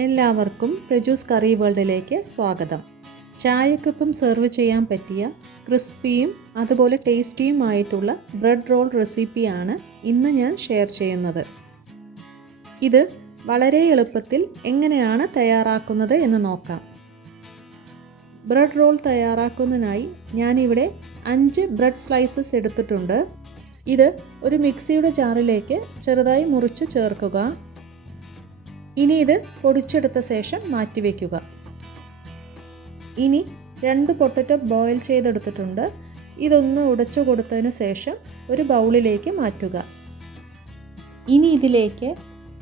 എല്ലാവർക്കും പ്രജൂസ് കറി വേൾഡിലേക്ക് സ്വാഗതം. ചായക്കൊപ്പം സെർവ് ചെയ്യാൻ പറ്റിയ ക്രിസ്പിയും അതുപോലെ ടേസ്റ്റിയുമായിട്ടുള്ള ബ്രെഡ് റോൾ റെസിപ്പിയാണ് ഇന്ന് ഞാൻ ഷെയർ ചെയ്യുന്നത്. ഇത് വളരെ എളുപ്പത്തിൽ എങ്ങനെയാണ് തയ്യാറാക്കുന്നത് എന്ന് നോക്കാം. ബ്രെഡ് റോൾ തയ്യാറാക്കുന്നതിനായി ഞാനിവിടെ 5 ബ്രെഡ് സ്ലൈസസ് എടുത്തിട്ടുണ്ട്. ഇത് ഒരു മിക്സിയുടെ ജാറിലേക്ക് ചെറുതായി മുറിച്ച് ചേർക്കുക. ഇനി ഇത് പൊടിച്ചെടുത്ത ശേഷം മാറ്റിവെക്കുക. ഇനി 2 പൊട്ടറ്റോ ബോയിൽ ചെയ്തെടുത്തിട്ടുണ്ട്. ഇതൊന്ന് ഉടച്ചു കൊടുത്തതിന് ശേഷം ഒരു ബൗളിലേക്ക് മാറ്റുക. ഇനി ഇതിലേക്ക്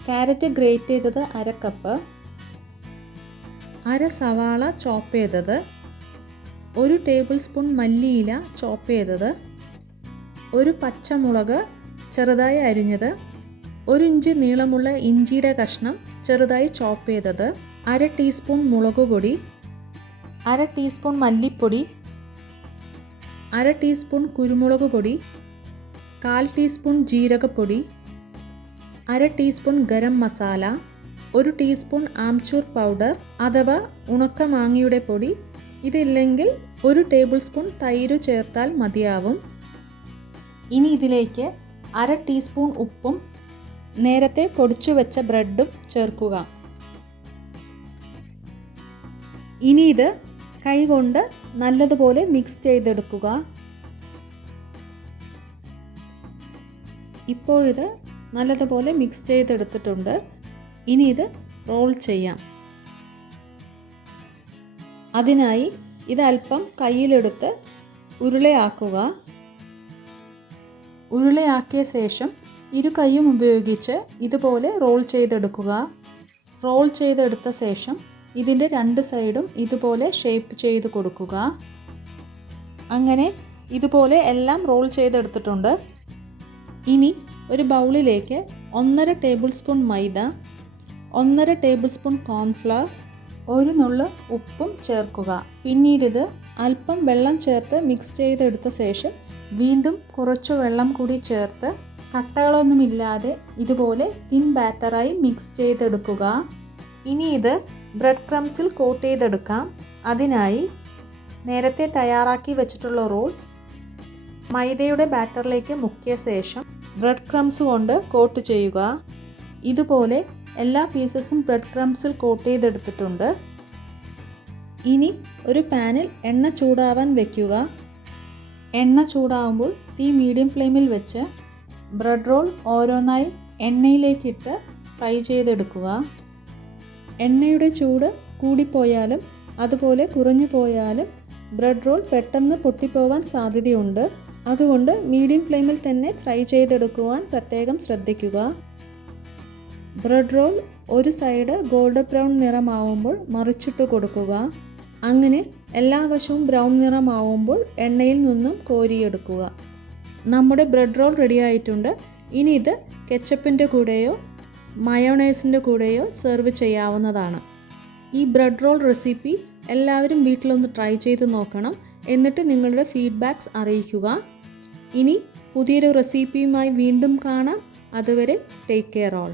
ക്യാരറ്റ് ഗ്രേറ്റ് ചെയ്തത് 1/2 കപ്പ്, 1/2 സവാള ചോപ്പ് ചെയ്തത്, 1 ടേബിൾ സ്പൂൺ മല്ലിയില ചോപ്പ് ചെയ്തത്, 1 പച്ചമുളക് ചെറുതായി അരിഞ്ഞത്, 1 ഇഞ്ച് നീളമുള്ള ഇഞ്ചിയുടെ കഷ്ണം ചെറുതായി ചോപ്പ് ചെയ്തത്, 1/2 ടീസ്പൂൺ മുളക് പൊടി, 1/2 ടീസ്പൂൺ മല്ലിപ്പൊടി, 1/2 ടീസ്പൂൺ കുരുമുളക് പൊടി, 1/4 ടീസ്പൂൺ ജീരകപ്പൊടി, 1/2 teaspoon garam masala, 1 teaspoon amchur powder അഥവാ ഉണക്ക മാങ്ങയുടെ പൊടി. ഇതില്ലെങ്കിൽ 1 ടേബിൾ സ്പൂൺ തൈര് ചേർത്താൽ മതിയാവും. ഇനി ഇതിലേക്ക് 1/2 ടീസ്പൂൺ ഉപ്പും നേരത്തെ പൊടിച്ചു വെച്ച ബ്രെഡും ചേർക്കുക. ഇനി ഇത് കൈകൊണ്ട് നല്ലതുപോലെ മിക്സ് ചെയ്തെടുക്കുക. ഇപ്പോഴിത് നല്ലതുപോലെ മിക്സ് ചെയ്തെടുത്തിട്ടുണ്ട്. ഇനി ഇത് റോൾ ചെയ്യാം. അതിനായി ഇത് അല്പം കയ്യിലെടുത്ത് ഉരുളയാക്കുക. ഉരുളയാക്കിയ ശേഷം 2 കൈയും ഉപയോഗിച്ച് ഇതുപോലെ റോൾ ചെയ്തെടുക്കുക. റോൾ ചെയ്തെടുത്ത ശേഷം ഇതിൻ്റെ 2 സൈഡും ഇതുപോലെ ഷേപ്പ് ചെയ്ത് കൊടുക്കുക. അങ്ങനെ ഇതുപോലെ എല്ലാം റോൾ ചെയ്തെടുത്തിട്ടുണ്ട്. ഇനി ഒരു ബൗളിലേക്ക് 1/2 ടേബിൾ സ്പൂൺ മൈദ, 1/2 ടേബിൾ സ്പൂൺ കോൺഫ്ലവർ, 1 നുള്ള് ഉപ്പും ചേർക്കുക. പിന്നീട് ഇത് അല്പം വെള്ളം ചേർത്ത് മിക്സ് ചെയ്തെടുത്ത ശേഷം വീണ്ടും കുറച്ച് വെള്ളം കൂടി ചേർത്ത് കട്ടകളൊന്നുമില്ലാതെ ഇതുപോലെ തിൻ ബാറ്ററായി മിക്സ് ചെയ്തെടുക്കുക. ഇനി ഇത് ബ്രെഡ് ക്രംസിൽ കോട്ട് ചെയ്തെടുക്കാം. അതിനായി നേരത്തെ തയ്യാറാക്കി വെച്ചിട്ടുള്ള റോൾ മൈദയുടെ ബാറ്ററിലേക്ക് മുക്കിയ ശേഷം ബ്രെഡ് ക്രംസ് കൊണ്ട് കോട്ട് ചെയ്യുക. ഇതുപോലെ എല്ലാ പീസസും ബ്രെഡ് ക്രംസിൽ കോട്ട് ചെയ്തെടുത്തിട്ടുണ്ട്. ഇനി ഒരു പാനിൽ എണ്ണ ചൂടാവാൻ വയ്ക്കുക. എണ്ണ ചൂടാവുമ്പോൾ തീ മീഡിയം ഫ്ലെയിമിൽ വെച്ച് ബ്രെഡ് റോൾ ഓരോന്നായി എണ്ണയിലേക്കിട്ട് ഫ്രൈ ചെയ്തെടുക്കുക. എണ്ണയുടെ ചൂട് കൂടിപ്പോയാലും അതുപോലെ കുറഞ്ഞു പോയാലും ബ്രെഡ് റോൾ പെട്ടെന്ന് പൊട്ടിപ്പോവാൻ സാധ്യതയുണ്ട്. അതുകൊണ്ട് മീഡിയം ഫ്ലെയിമിൽ തന്നെ ഫ്രൈ ചെയ്തെടുക്കുവാൻ പ്രത്യേകം ശ്രദ്ധിക്കുക. ബ്രെഡ് റോൾ ഒരു സൈഡ് ഗോൾഡൻ ബ്രൗൺ നിറമാവുമ്പോൾ മറിച്ചിട്ട് കൊടുക്കുക. അങ്ങനെ എല്ലാ വശവും ബ്രൗൺ നിറമാവുമ്പോൾ എണ്ണയിൽ നിന്നും കോരിയെടുക്കുക. നമ്മുടെ ബ്രെഡ് റോൾ റെഡി ആയിട്ടുണ്ട്. ഇനി ഇത് കെച്ചപ്പിൻ്റെ കൂടെയോ മയോണൈസിൻ്റെ കൂടെയോ സെർവ് ചെയ്യാവുന്നതാണ്. ഈ ബ്രെഡ് റോൾ റെസിപ്പി എല്ലാവരും വീട്ടിലൊന്ന് ട്രൈ ചെയ്ത് നോക്കണം. എന്നിട്ട് നിങ്ങളുടെ ഫീഡ്ബാക്ക്സ് അറിയിക്കുക. ഇനി പുതിയൊരു റെസിപ്പിയുമായി വീണ്ടും കാണാം. അതുവരെ ടേക്ക് കെയർ ഓൾ.